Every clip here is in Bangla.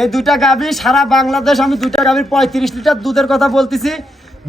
এই দুইটা গাভী সারা বাংলাদেশ, আমি দুইটা গাভীর 35 লিটার দুধের কথা বলতেছি।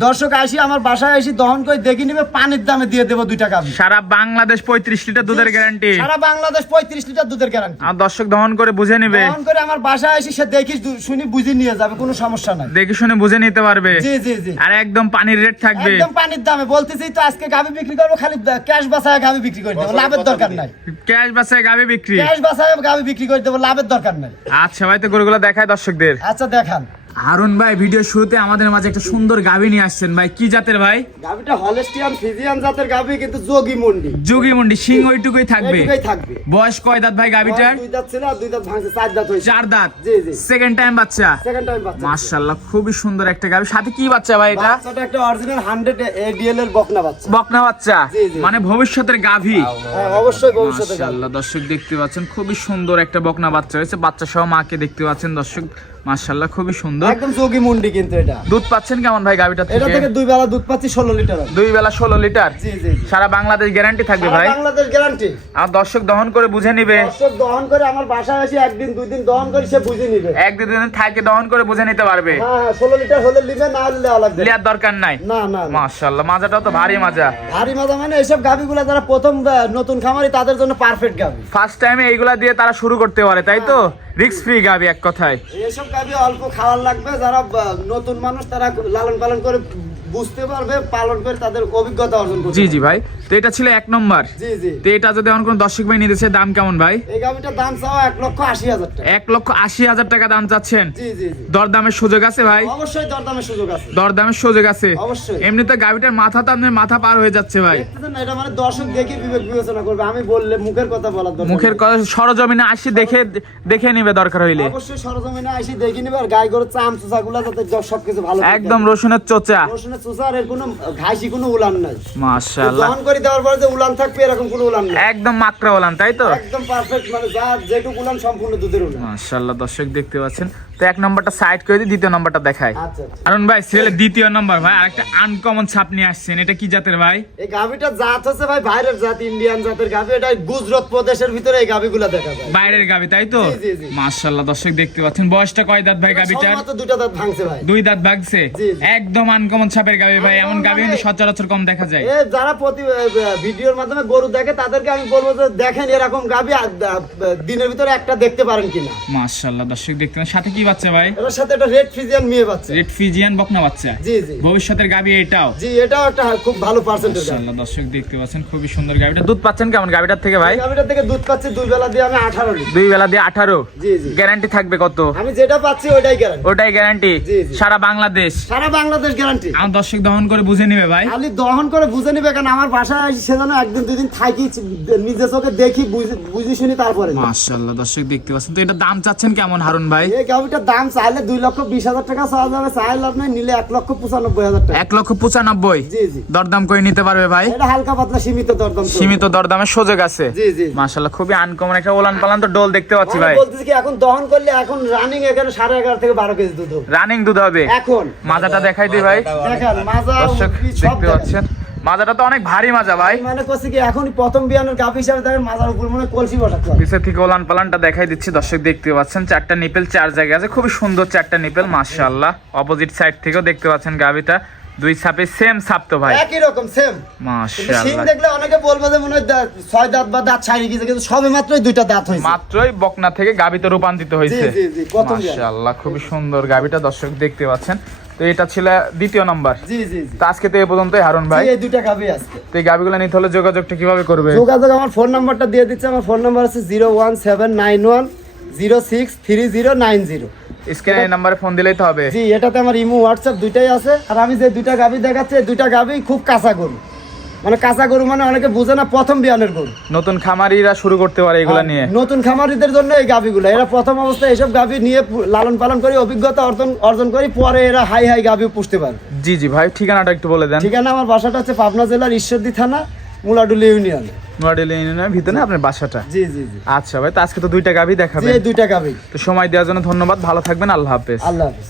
দর্শক আসি আমার বাসায় এসে দহন করে দেখে নিবে, পানির দামে দিয়ে দেবো দুইটা গাভী। সারা বাংলাদেশ 35 লিটার দুধের গ্যারান্টি। সারা বাংলাদেশ 35 লিটার দুধের গ্যারান্টি। আর দর্শক দহন করে বুঝে নিবে, দহন করে আমার বাসায় এসে সে দেখি শুনি বুঝে নিয়ে যাবে, কোনো সমস্যা নাই। দেখে শুনে বুঝে নিতে পারবে। জি জি জি। আর একদম পানির রেট থাকবে, একদম পানির দামে বলতেছি তো। আজকে গাভী বিক্রি করবো, খালি ক্যাশ বাসায় গাভী বিক্রি করে দেবো, লাভের দরকার নাই। ক্যাশ বাসায় গাবে বিক্রি, ক্যাশ বাসায় গাভী বিক্রি করে দেবো, লাভের দরকার নাই। আচ্ছা ভাই, তো গরুগুলো দেখায় দর্শকদের। আচ্ছা দেখান। হারুন ভাই ভিডিও শুরুতে আমাদের মাঝে একটা সুন্দর গাভী নিয়ে আসছেন ভাই, কি জাতের ভাই? গাভীটা হলস্টিয়ান ফ্রিজিয়ান জাতের গাভী, কিন্তু যোগী মন্ডি। যোগী মন্ডি, সিং ওইটুকুই থাকবে। এইটুকুই থাকবে। বয়স কয় দাঁত ভাই গাভীটার? দুই দাঁত ছিল, আর দুই দাঁত ভাঙছে, চার দাঁত হইছে। 4 দাঁত। জি জি। সেকেন্ড টাইম বাচ্চা। সেকেন্ড টাইম বাচ্চা। মাশাআল্লাহ, খুবই সুন্দর একটা গাভী। সাথে কি বাচ্চা ভাই এটা? বাচ্চাটা একটা অরিজিনাল 100 এডিএল এর বকনা বাচ্চা। বকনা বাচ্চা, জি, জি। মানে ভবিষ্যতের গাভী। হ্যাঁ অবশ্যই ভবিষ্যতে গাভী। মাশাআল্লাহ, দর্শক দেখতে পাচ্ছেন খুবই সুন্দর একটা বকনা বাচ্চা হয়েছে। বাচ্চা সহ মাকে দেখতে পাচ্ছেন দর্শক, মাশাআল্লাহ খুবই সুন্দর। একদম যোগী মন্ডি কিন্তু এটা। দুধ পাচ্ছেন কেমন ভাই গাভীটা এটা থেকে? থেকে দুই বেলা দুধ পাচ্ছি 16 লিটার। দুই বেলা 16 লিটার। জি জি। সারা বাংলাদেশ গ্যারান্টি থাকবে ভাই? বাংলাদেশ গ্যারান্টি। আর দর্শক দহন করে বুঝে নিবে, দর্শক দহন করে আমার বাসায় এসে একদিন দুই দিন দহন করে সে বুঝে নিবে। এক দুদিন থাকে দহন করে বুঝে নিতে পারবে। হ্যাঁ 16 লিটার হলে লিবে, না হলে দেওয়া লাগবে। লিয়ার দরকার নাই। না না। মাশাআল্লাহ, মাজাটাও তো ভারী মাজা। ভারী মাজা, মানে এইসব গাভীগুলো যারা প্রথম নতুন খামারি তাদের জন্য পারফেক্ট গাভী। ফার্স্ট টাইমে এইগুলা দিয়ে তারা শুরু করতে পারে, তাই তো? রিস্ক ফ্রি গাভী এক কথায়। এইসব গাভী অল্প খাওয়ার লাগবে, যারা নতুন মানুষ তারা লালন পালন করে বুঝতে পারবে, পালন করে তাদের অভিজ্ঞতা অর্জন করবে। জি জি ভাই, তো এটা ছিল 1 নম্বর। জি জি। তো এটা যদি এখন কোন দর্শক ভাই নিতেছে, দাম কেমন ভাই? এই গাভীটার দাম চাও 1,80,000 টাকা। 1,80,000 টাকা দাম চাচ্ছেন? জি জি জি। দরদামের সুযোগ আছে ভাই? অবশ্যই দরদামের সুযোগ আছে। দরদামের সুযোগ আছে অবশ্যই। এমনিতে গাভীটার মাথা তো আপনার মাথা পার হয়ে যাচ্ছে ভাই। দেখতেছেন না, এটা মানে দর্শক দেখে বিবেক বিবেচনা করবে। আমি বললে মুখের কথা বলার দরকার মুখের নেই। কথা সরজমিনে আসি দেখে নিবে দরকার হইলে। অবশ্যই সরজমিনে এসে দেখে নিবে, আর গাই গরুর চাম চুচাগুলো যাতে সবকিছু ভালো থাকে। একদম রসুনের চোচা, রসুনের চুচা, আর এর কোনো ঘাসি কোনো উলান নাই। মাশাআল্লাহ। দহন করে দেওয়ার পরে যে উলান থাকবে এরকম কোনো উলান নাই। একদম মাত্রা বলান, তাই তো? একদম পারফেক্ট, মানে যা যেটুকু উলান সম্পূর্ণ দুধের উলান। মাশাআল্লাহ, দর্শক দেখতে পাচ্ছেন। তো 1 নম্বরটা সাইড করে দিই, দ্বিতীয় নম্বরটা দেখাই। আচ্ছা আচ্ছা। আরুন ভাই সিরিয়ালের দ্বিতীয় নম্বর ভাই আরেকটা আনকমন ছাপ নিয়ে আসছেন, এটা কি জাতের ভাই? এই গাভীটা জাত হচ্ছে ভাই বাইরের জাত, ইন্ডিয়ান জাতের গাভী। এটা গুজরাট প্রদেশের ভিতরে এই গাভীগুলা দেখা যায়। বাইরের গাভী, তাই তো? জি, জি, জি। মাশাআল্লাহ, দর্শক দেখতে পাচ্ছেন। বয়সটা কয় দাঁত ভাই গাভীটার? সবেমাত্র দুইটা দাঁত ভাঙছে ভাই। 2 দাঁত ভাগছে। জি, জি। একদম আনকমন ছাপের গাভী ভাই, এমন গাভী কিন্তু মানে- সচরাচর কম দেখা যায়। এ যারা প্রতি ভিডিওর মাধ্যমে গরু দেখে তাদেরকে আমি বলবো যে দেখেন এরকম গাভী দিনের ভিতরে একটা দেখতে পারেন কিনা। মাশাআল্লাহ, দর্শক দেখতে পাচ্ছেন। সাথে কি বাচ্চা ভাই? এর সাথে একটা রেড ফ্রিজিয়ান মেয়ে বাচ্চা। রেড ফিজিয়ান বকনা বাচ্চা। জি জি। ভবিষ্যতের গাভী এটাও। জি, এটাও একটা খুব ভালো পার্সেন্টেজ। মাশাআল্লাহ, দর্শক দেখতে পাচ্ছেন খুবই সুন্দর গাভীটা। দুধ পাচ্ছেন কেমন গাভীটার থেকে ভাই? গাভীটার থেকে দুধ পাচ্ছি দুই বেলা দিয়ে আমি 18 লিটার। 2 বেলা দিয়ে 18। জি জি। গ্যারান্টি থাকবে কত? আমি যেটা পাচ্ছি ওইটাই গ্যারান্টি। ওটাই গ্যারান্টি জি, জি। সারা বাংলাদেশ? সারা বাংলাদেশ গ্যারান্টি। আমার দর্শক দহন করে বুঝে নিবে ভাই। খালি দহন করে বুঝে নিবে, কারণ আমার বাসায় সে যেন একদিন দুদিন থাকি, নিজে চোখে দেখি বুঝি শুনি তারপরে। মাশাআল্লাহ, দর্শক দেখতে পাচ্ছেন। তো এটা দাম চাচ্ছেন কেমন হারুন ভাই? এই গাভীটার দাম চাইলে 2,20,000 টাকা চাওয়া যাবে, চাইলে আপনি নিলে 1,95,000 টাকা। 1,95,000। জি জি। দরদাম করে নিতে পারবে ভাই? এটা হালকা পাতলা সীমিত দরদাম চলবে। সীমিত দরদামের সুযোগ আছে। জি জি। মাশাআল্লাহ, খুবই আনকমন একটা ওলান পালান তো ডোল দেখতে পাচ্ছি আমি ভাই। বলতেছি কি, এখন দহন করলে এখন রানিং এখানে 11.5 থেকে 12 কেজি দুধ হবে। রানিং দুধ হবে এখন মাজাটা দেখাই দিই ভাই। দেখেন মাজা দর্শক পিঠ সব দেখতে দেখেন। পাচ্ছেন, মাজাটা তো অনেক ভারী মাজা ভাই। মানে করছি কি, এখন প্রথম বিয়ানের গাভী হিসাবে দেখেন মাজার উপর মনে হয় কলসি বসাতে হবে। পিছে থেকে ওলান পালানটা দেখাই দিচ্ছি। দর্শক দেখতে পাচ্ছেন 4টা নিপেল 4 জায়গায় আছে, খুবই সুন্দর 4টা নিপেল মাশাআল্লাহ। অপোজিট সাইড থেকেও দেখতে পাচ্ছেন গাভীটা 2 ছাপে সেম ছাপ তো ভাই, একই রকম সেম। সিং মাশাআল্লাহ। দেখলে অনেকে বলবে যে মনে হয় 6 দাঁত বা দাঁত ছাড়িয়ে গেছে, কিন্তু সবে মাত্রই 2টা দাঁত হয়েছে। মাত্রই বকনা থেকে গাভীতে রূপান্তরিত হয়েছে। জি, জি, জি, প্রথম বিয়ান। মাশাআল্লাহ, খুবই সুন্দর গাভীটা দর্শক দেখতে পাচ্ছেন। তো এটা ছিল দ্বিতীয় নাম্বার। জি জি জি। তো আজকে তো এই পর্যন্তই হারুন ভাই। জি, এই 2টা গাভী আজকে। তো এই গাভীগুলো নিতে হলে যোগাযোগটা কিভাবে করবে? যোগাযোগ আমার ফোন নাম্বারটা দিয়ে দিচ্ছি। আমার ফোন নাম্বার আছে 01791063090। স্ক্রিনে এই নাম্বারে ফোন দিলেই তো হবে। জি, এটাতে আমার ইমো হোয়াটসঅ্যাপ দুইটাই আছে। আর আমি যে 2টা গাভী দেখাচ্ছি, এই 2টা গাভী খুব কাঁচা গরু। মানে কাঁচা গরু মানে অনেকে বুঝে না, প্রথম বিয়ানের গরু। নতুন খামারিরা শুরু করতে পারে এগুলা নিয়ে। নতুন খামারিদের জন্য এই গাভীগুলো, এরা প্রথম অবস্থায় এইসব গাভী নিয়ে লালন পালন করে অভিজ্ঞতা অর্জন করে পরে এরা হাই গাভী পুষতে পারে। জি জি ভাই, ঠিকানাটা একটু বলে দেন। ঠিকানা আমার বাসাটা হচ্ছে পাবনা জেলার ঈশ্বরদী থানা, মুলাডুলি ইউনিয়ন। নোয়াখালী ইউনিয়নের ভিতরে আপনার বাসাটা? জি জি জি। আচ্ছা ভাই, তো আজকে তো 2টা গাভী জি, দেখাবেন। এই 2টা গাভী। তো সময় দেওয়ার জন্য ধন্যবাদ, ভালো থাকবেন, আল্লাহ হাফেজ। আল্লাহ হাফেজ।